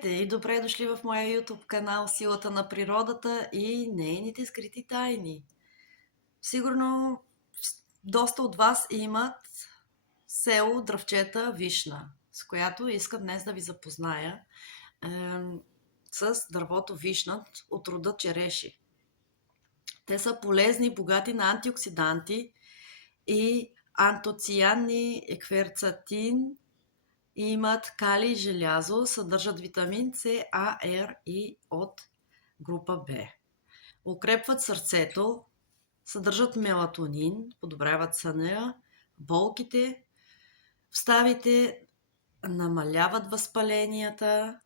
Здравейте и добре дошли в моя YouTube канал Силата на природата и нейните скрити тайни. Сигурно доста от вас имат село Дръвчета Вишна, с която искам днес да ви запозная с дървото вишна от рода череши. Те са полезни, богати на антиоксиданти и антоцианни, кверцетин, имат калий и желязо, съдържат витамин С, А, Р и от група Б. Укрепват сърцето, съдържат мелатонин, подобряват съня, болките, вставите, намаляват възпаленията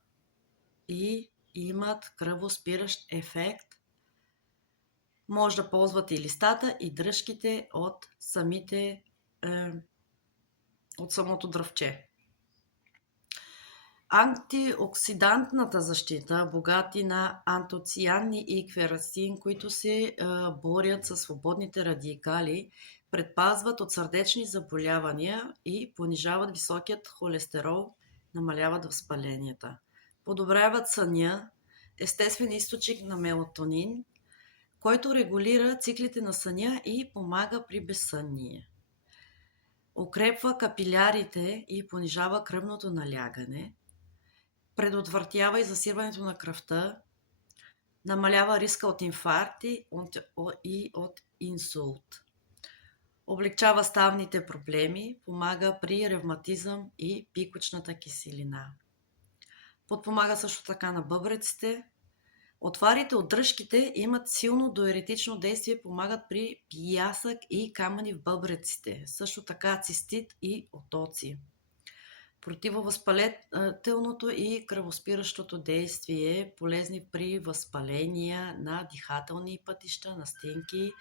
и имат кръвоспиращ ефект. Може да ползвате и листата, и дръжките от самото дръвче. Антиоксидантната защита, богати на антоцианни и кверцетин, които се борят със свободните радикали, предпазват от сърдечни заболявания и понижават високият холестерол, намаляват възпаленията. Подобряват съня, естествен източник на мелатонин, който регулира циклите на съня и помага при безсъние. Укрепва капилярите и понижава кръвното налягане. Предотвратява и засирването на кръвта, намалява риска от инфаркти и от инсулт. Облегчава ставните проблеми, помага при ревматизъм и пикочната киселина. Подпомага също така на бъбреците. Отварите от дръжките имат силно диуретично действие, помагат при пясък и камъни в бъбреците, също така цистит и отоци. Противовъзпалителното и кръвоспиращото действие, полезни при възпаления на дихателни пътища, настинки,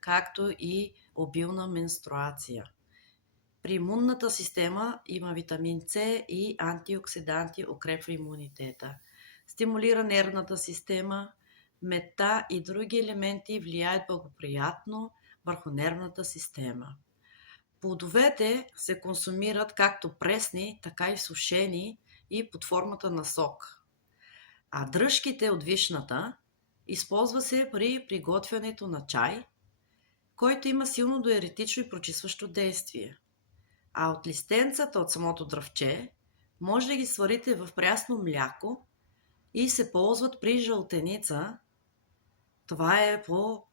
както и обилна менструация. При имунната система има витамин С и антиоксиданти, укрепва имунитета. Стимулира нервната система, мета и други елементи влияят благоприятно върху нервната система. Плодовете се консумират както пресни, така и сушени и под формата на сок. А дръжките от вишната използва се при приготвянето на чай, който има силно диуретично и прочистващо действие. А от листенцата от самото дръвче може да ги сварите в прясно мляко и се ползват при жълтеница. Това е по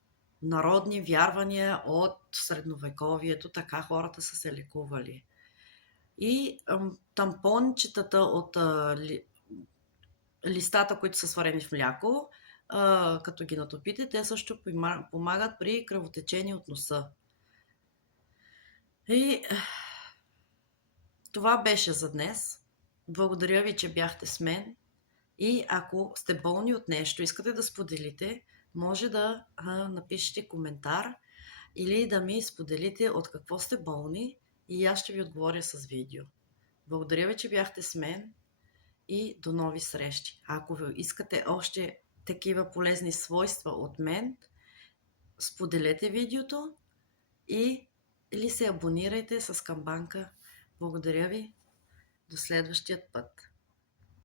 народни вярвания от средновековието, така хората са се лекували. И тампончетата от листата, които са сварени в мляко, като ги натопите, те също помагат при кръвотечение от носа. И това беше за днес. Благодаря ви, че бяхте с мен. И ако сте болни от нещо, искате да споделите, може да напишете коментар или да ми споделите от какво сте болни и аз ще ви отговоря с видео. Благодаря ви, че бяхте с мен и до нови срещи. Ако ви искате още такива полезни свойства от мен, споделете видеото или се абонирайте с камбанка. Благодаря ви. До следващия път.